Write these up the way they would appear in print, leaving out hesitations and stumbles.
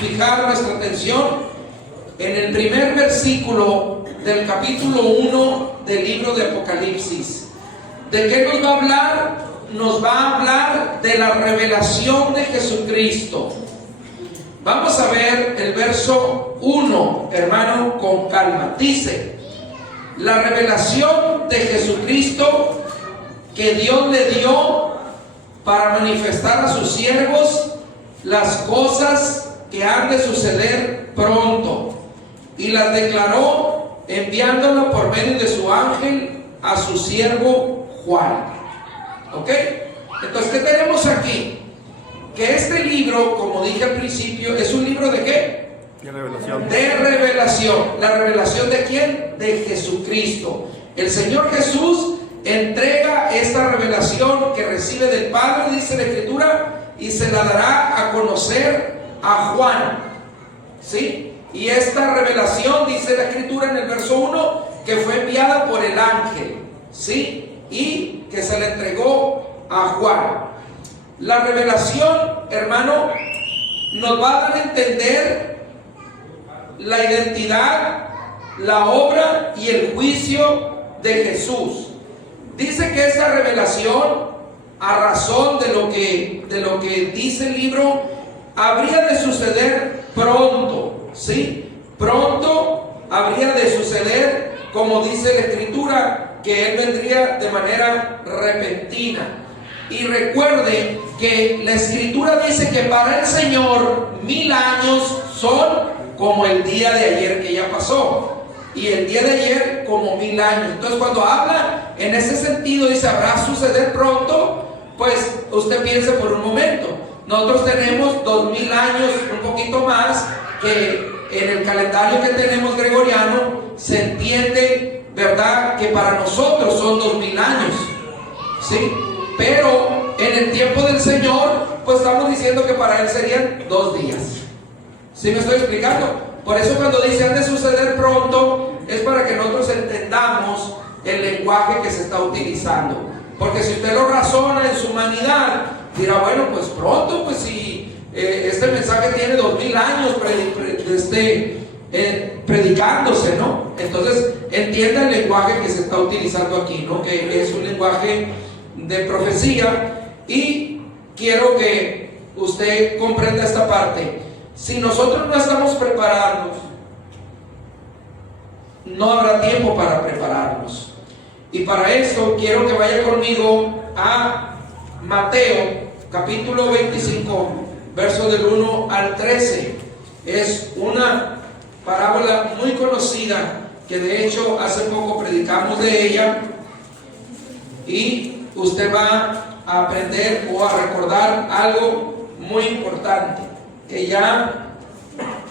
fijar nuestra atención en el primer versículo del capítulo 1 del libro de Apocalipsis. ¿De qué nos va a hablar? Nos va a hablar de la revelación de Jesucristo. Vamos a ver el verso 1, hermano, con calma. Dice: la revelación de Jesucristo que Dios le dio para manifestar a sus siervos las cosas que han de suceder pronto, y las declaró enviándola por medio de su ángel a su siervo Juan. ¿Ok? Entonces, ¿qué tenemos aquí? Que este libro, como dije al principio, es un libro ¿de qué? De revelación. De revelación. ¿La revelación de quién? De Jesucristo. El Señor Jesús entrega esta revelación que recibe del Padre, dice la Escritura, y se la dará a conocer a Juan. ¿Sí? Y esta revelación, dice la Escritura en el verso 1, que fue enviada por el ángel. ¿Sí? Y que se le entregó a Juan. La revelación, hermano, nos va a dar a entender la identidad, la obra y el juicio de Jesús. Dice que esta revelación, a razón de lo que dice el libro, habría de suceder pronto, ¿sí? Pronto habría de suceder, como dice la Escritura, que Él vendría de manera repentina. Y recuerde que la Escritura dice que para el Señor 1000 años son como el día de ayer que ya pasó, y el día de ayer como 1000 años. Entonces, cuando habla en ese sentido, dice habrá suceder pronto, pues usted piense por un momento, nosotros tenemos 2000 años, un poquito más, que en el calendario que tenemos gregoriano se entiende, ¿verdad?, que para nosotros son 2000 años, ¿sí? Pero en el tiempo del Señor, pues estamos diciendo que para Él serían 2 días. ¿Sí me estoy explicando? Por eso cuando dice han de suceder pronto, es para que nosotros entendamos el lenguaje que se está utilizando. Porque si usted lo razona en su humanidad, dirá, bueno, pues pronto, pues si este mensaje tiene 2000 años predicándose, ¿no? Entonces entienda el lenguaje que se está utilizando aquí, ¿no? Que es un lenguaje de profecía, y quiero que usted comprenda esta parte. Si nosotros no estamos preparados, no habrá tiempo para prepararnos. Y para esto quiero que vaya conmigo a Mateo capítulo 25, verso del 1 al 13. Es una parábola muy conocida que de hecho hace poco predicamos de ella, y usted va a aprender o a recordar algo muy importante que ya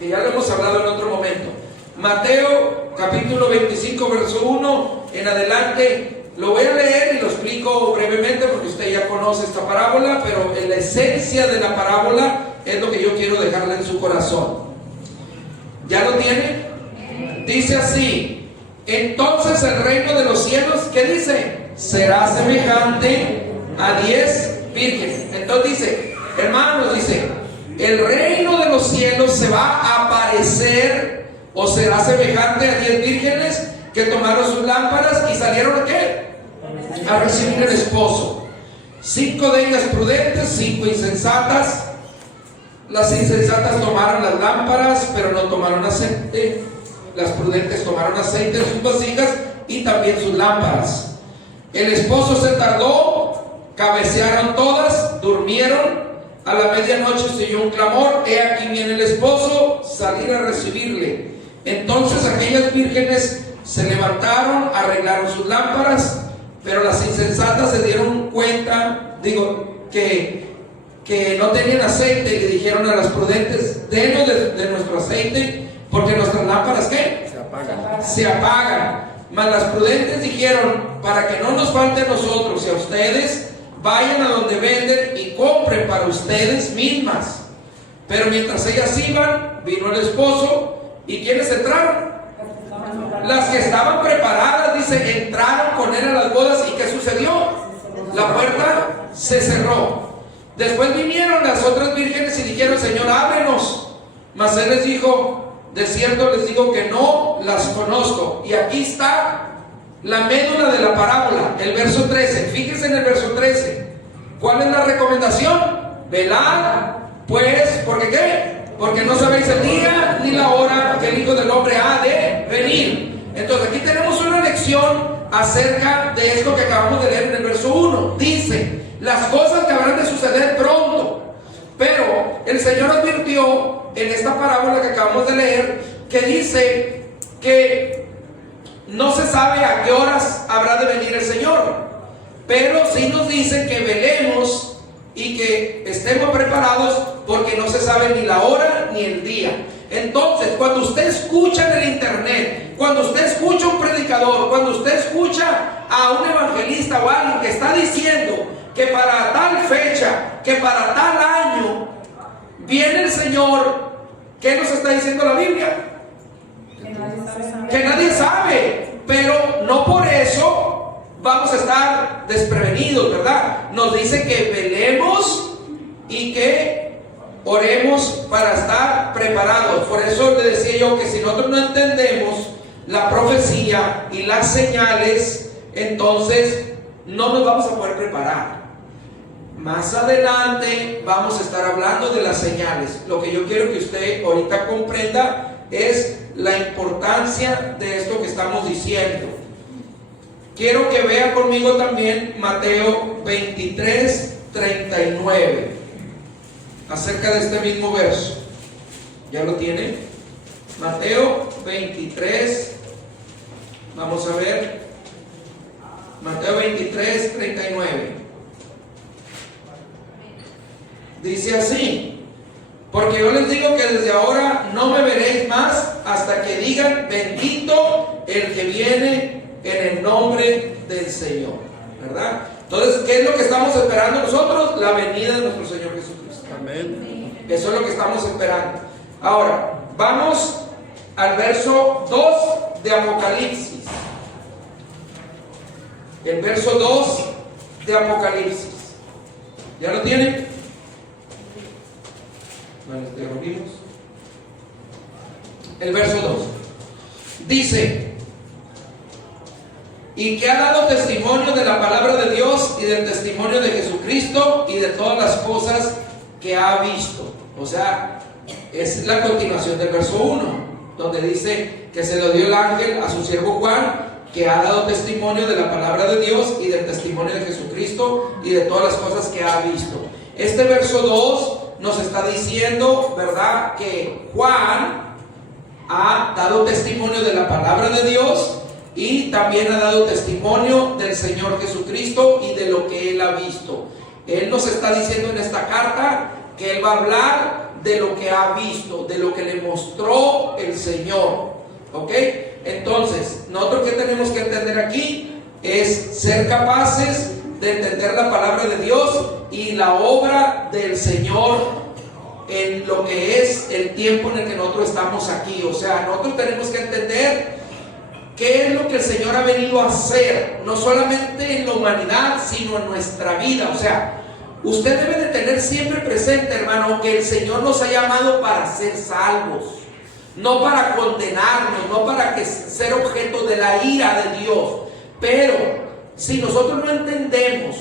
lo hemos hablado en otro momento. Mateo capítulo 25, verso 1 en adelante. Lo voy a leer y lo explico brevemente porque usted ya conoce esta parábola, pero en la esencia de la parábola es lo que yo quiero dejarle en su corazón. ¿Ya lo tiene? Dice así: entonces el reino de los cielos, ¿qué dice? Será semejante a 10 vírgenes. Entonces dice, hermanos, dice, el reino de los cielos se va a aparecer o será semejante a 10 vírgenes que tomaron sus lámparas y salieron ¿a qué? A recibir el esposo. 5 de ellas prudentes, 5 insensatas. Las insensatas tomaron las lámparas, pero no tomaron aceite. Las prudentes tomaron aceite en sus vasijas y también sus lámparas. El esposo se tardó, cabecearon todas, durmieron. A la medianoche se oyó un clamor: he aquí viene el esposo, salir a recibirle. Entonces aquellas vírgenes se levantaron, arreglaron sus lámparas, pero las insensatas se dieron cuenta, que no tenían aceite, y le dijeron a las prudentes: denos de nuestro aceite, porque nuestras lámparas ¿qué? Se apagan. Mas las prudentes dijeron: para que no nos falte a nosotros y a ustedes, vayan a donde venden y compren para ustedes mismas. Pero mientras ellas iban, vino el esposo. ¿Y quiénes entraron? Las que estaban preparadas, dice, entraron con él a las bodas. ¿Y qué sucedió? La puerta se cerró. Después vinieron las otras vírgenes y dijeron: Señor, ábrenos. Mas él les dijo: de cierto les digo que no las conozco. Y aquí está la médula de la parábola, el verso 13. Fíjense en el verso 13. ¿Cuál es la recomendación? Velad, pues, ¿porque qué? Porque no sabéis el día ni la hora que el Hijo del Hombre ha de venir. Entonces aquí tenemos una lección acerca de esto que acabamos de leer en el verso 1. Dice: las cosas que habrán de suceder pronto. Pero el Señor advirtió en esta parábola que acabamos de leer, que dice que no se sabe a qué horas habrá de venir el Señor, pero sí nos dice que velemos y que estemos preparados, porque no se sabe ni la hora ni el día. Entonces, cuando usted escucha en el internet, cuando usted escucha a un predicador, cuando usted escucha a un evangelista o alguien que está diciendo que para tal fecha, que para tal año viene el Señor, ¿qué nos está diciendo la Biblia? Que nadie sabe, pero no por eso vamos a estar desprevenidos, ¿verdad? Nos dice que velemos y que oremos para estar preparados. Por eso le decía yo que si nosotros no entendemos la profecía y las señales, entonces no nos vamos a poder preparar. Más adelante vamos a estar hablando de las señales. Lo que yo quiero que usted ahorita comprenda es la importancia de esto que estamos diciendo. Quiero que vea conmigo también Mateo 23, 39, acerca de este mismo verso. ¿Ya lo tiene? Mateo 23, vamos a ver, Mateo 23, 39. Dice así: porque yo les digo que desde ahora no me veréis más hasta que digan: bendito el que viene en el nombre del Señor, ¿verdad? Entonces, ¿qué es lo que estamos esperando nosotros? La venida de nuestro Señor Jesucristo. Amén. Eso es lo que estamos esperando. Ahora, vamos al verso 2 de Apocalipsis. El verso 2 de Apocalipsis. ¿Ya lo tienen? Bueno, el verso 2 dice: y que ha dado testimonio de la palabra de Dios y del testimonio de Jesucristo y de todas las cosas que ha visto. O sea, es la continuación del verso 1, donde dice que se lo dio el ángel a su siervo Juan, que ha dado testimonio de la palabra de Dios y del testimonio de Jesucristo y de todas las cosas que ha visto. Este verso 2 nos está diciendo, ¿verdad?, que Juan ha dado testimonio de la palabra de Dios y también ha dado testimonio del Señor Jesucristo y de lo que él ha visto. Él nos está diciendo en esta carta que él va a hablar de lo que ha visto, de lo que le mostró el Señor. ¿Ok? Entonces, nosotros que tenemos que entender aquí es ser capaces de entender la palabra de Dios y la obra del Señor en lo que es el tiempo en el que nosotros estamos aquí. O sea, nosotros tenemos que entender qué es lo que el Señor ha venido a hacer, no solamente en la humanidad, sino en nuestra vida. O sea, usted debe de tener siempre presente, hermano, que el Señor nos ha llamado para ser salvos, no para condenarnos, no para que ser objeto de la ira de Dios. Pero si nosotros no entendemos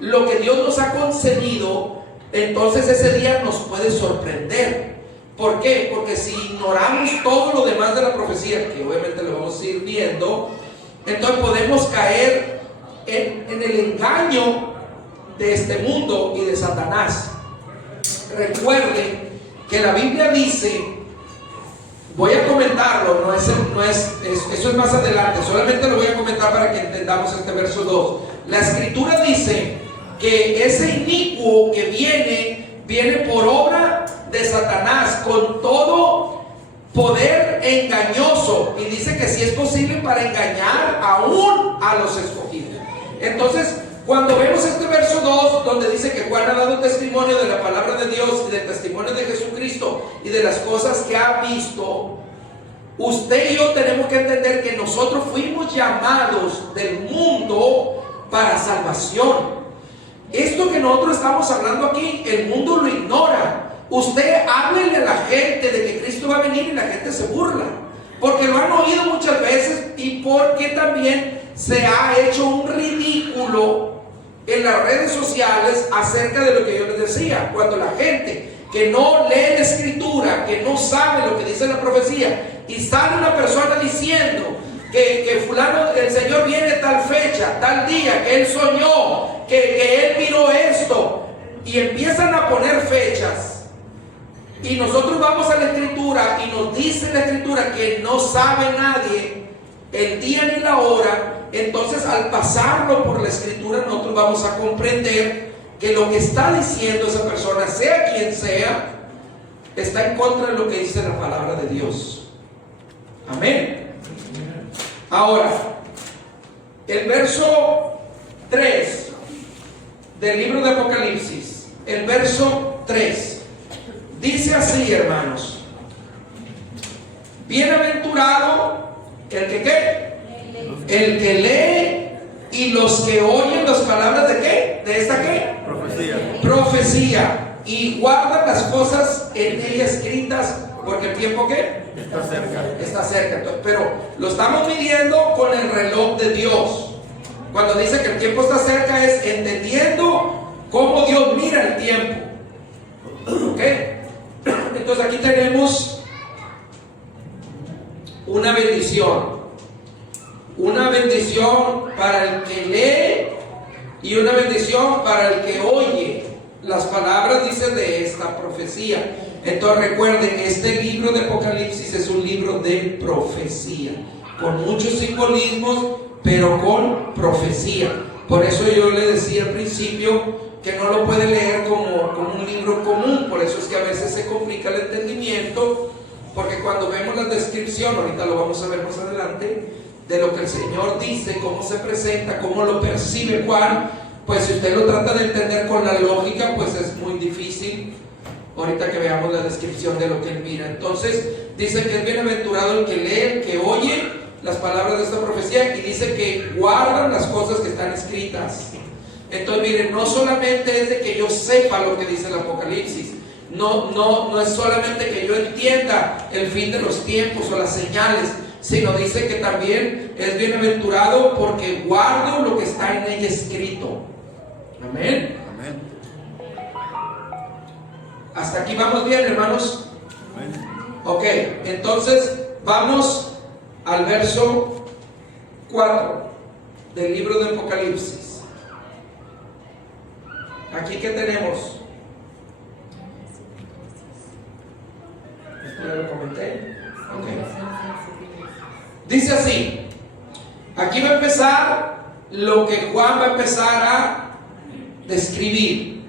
lo que Dios nos ha concedido, entonces ese día nos puede sorprender. ¿Por qué? Porque si ignoramos todo lo demás de la profecía, que obviamente lo vamos a ir viendo, entonces podemos caer en el engaño de este mundo y de Satanás. Recuerden que la Biblia dice, voy a comentarlo, eso es más adelante, solamente lo voy a comentar para que entendamos este verso 2. La Escritura dice que ese inicuo que viene por obra de Satanás con todo poder engañoso, y dice que si es posible para engañar aún a los escogidos. Entonces, cuando vemos este verso 2, donde dice que Juan ha dado testimonio de la palabra de Dios y del testimonio de Jesucristo y de las cosas que ha visto, usted y yo tenemos que entender que nosotros fuimos llamados del mundo para salvación. Esto que nosotros estamos hablando aquí, el mundo lo ignora. Usted háblele a la gente de que Cristo va a venir y la gente se burla, porque lo han oído muchas veces y porque también se ha hecho un ridículo en las redes sociales acerca de lo que yo les decía. Cuando la gente que no lee la escritura, que no sabe lo que dice la profecía, y sale una persona diciendo que fulano, el Señor viene tal fecha, tal día, que él soñó, que él miró esto, y empiezan a poner fechas, y nosotros vamos a la escritura y nos dice la escritura que no sabe nadie el día ni la hora. Entonces, al pasarlo por la escritura, nosotros vamos a comprender que lo que está diciendo esa persona, sea quien sea, está en contra de lo que dice la palabra de Dios. Amén. Ahora, el verso 3 del libro de Apocalipsis, el verso 3, dice así, hermanos: bienaventurado el que ¿qué? El que lee y los que oyen las palabras de ¿qué? ¿De esta qué? Profecía, y guardan las cosas en ella escritas, porque el tiempo ¿qué? Está cerca. Entonces, pero lo estamos midiendo con el reloj de Dios. Cuando dice que el tiempo está cerca, es entendiendo cómo Dios mira el tiempo. ¿Ok? Entonces aquí tenemos una bendición. Una bendición para el que lee y una bendición para el que oye las palabras, dice, de esta profecía. Entonces recuerden, este libro de Apocalipsis es un libro de profecía, con muchos simbolismos, pero con profecía. Por eso yo le decía al principio que no lo puede leer como un libro común. Por eso es que a veces se complica el entendimiento, porque cuando vemos la descripción, ahorita lo vamos a ver más adelante, de lo que el Señor dice, cómo se presenta, cómo lo percibe Juan, pues si usted lo trata de entender con la lógica, pues es muy difícil ahorita que veamos la descripción de lo que él mira. Entonces dice que es bienaventurado el que lee, el que oye las palabras de esta profecía, y dice que guardan las cosas que están escritas. Entonces miren, no solamente es de que yo sepa lo que dice el Apocalipsis, no es solamente que yo entienda el fin de los tiempos o las señales, sino dice que también es bienaventurado porque guardo lo que está en ella escrito. Amén. Amén. Hasta aquí vamos bien, hermanos. Amén. Ok, entonces vamos al verso 4 del libro de Apocalipsis. Aquí que tenemos, esto ya lo comenté. Okay. Dice así, aquí va a empezar lo que Juan va a empezar a describir.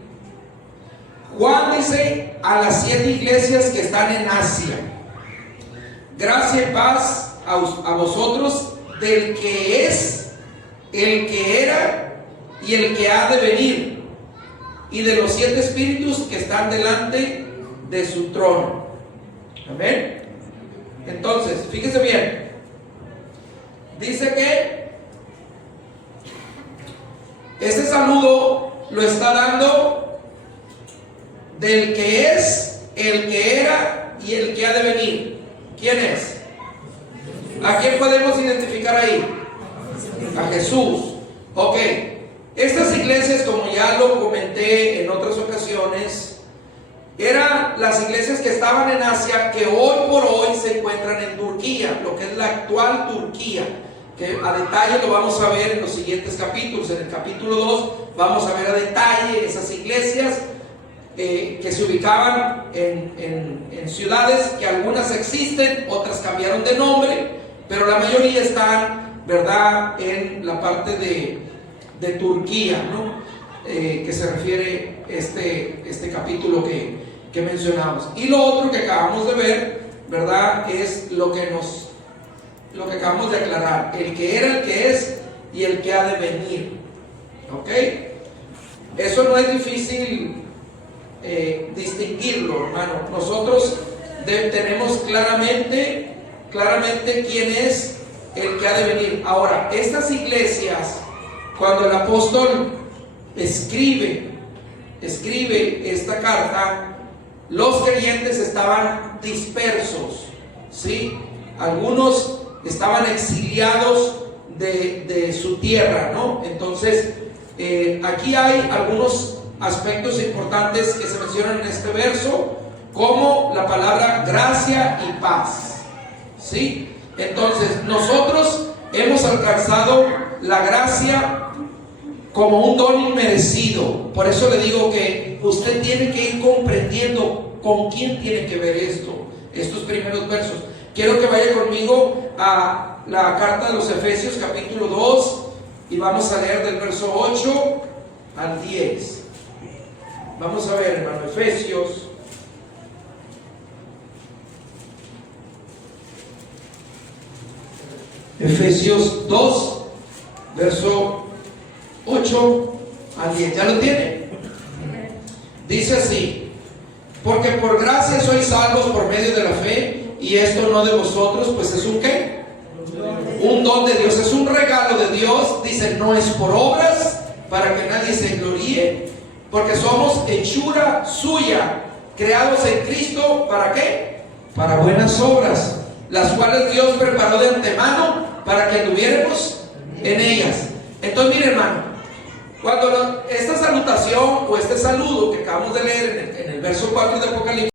Juan dice a las 7 iglesias que están en Asia: gracia y paz a vosotros del que es, el que era y el que ha de venir, y de los 7 espíritus que están delante de su trono. Amén. Entonces, fíjese bien, dice que ese saludo lo está dando del que es, el que era y el que ha de venir. ¿Quién es? ¿A quién podemos identificar ahí? A Jesús. Ok. Estas iglesias, como ya lo comenté en otras ocasiones, eran las iglesias que estaban en Asia, que hoy por hoy se encuentran en Turquía, lo que es la actual Turquía, que a detalle lo vamos a ver en los siguientes capítulos. En el capítulo 2 vamos a ver a detalle esas iglesias que se ubicaban en ciudades que algunas existen, otras cambiaron de nombre, pero la mayoría están, ¿verdad?, en la parte de Turquía, ¿no? Que se refiere este capítulo que mencionamos. Y lo otro que acabamos de ver, ¿verdad?, es lo que acabamos de aclarar: el que era, el que es y el que ha de venir. ¿Ok? Eso no es difícil distinguirlo, hermano. Nosotros tenemos claramente quién es el que ha de venir. Ahora, estas iglesias, cuando el apóstol escribe esta carta, los creyentes estaban dispersos, ¿sí? Algunos estaban exiliados de su tierra, ¿no? Entonces, aquí hay algunos aspectos importantes que se mencionan en este verso, como la palabra gracia y paz, ¿sí? Entonces, nosotros hemos alcanzado la gracia como un don inmerecido. Por eso le digo que usted tiene que ir comprendiendo con quién tiene que ver estos primeros versos. Quiero que vaya conmigo a la carta de los Efesios, capítulo 2, y vamos a leer del verso 8 al 10. Vamos a ver, hermano, Efesios 2, verso 8 al 10. ¿Ya lo tiene? Dice así: porque por gracia sois salvos por medio de la fe, y esto no de vosotros, pues es un ¿qué? Un don de Dios, es un regalo de Dios. Dice, no es por obras, para que nadie se gloríe, porque somos hechura suya, creados en Cristo, ¿para qué? Para buenas obras, las cuales Dios preparó de antemano para que anduviéramos en ellas. Entonces, mire, hermano, cuando esta salutación o este saludo que acabamos de leer en el verso 4 de Apocalipsis,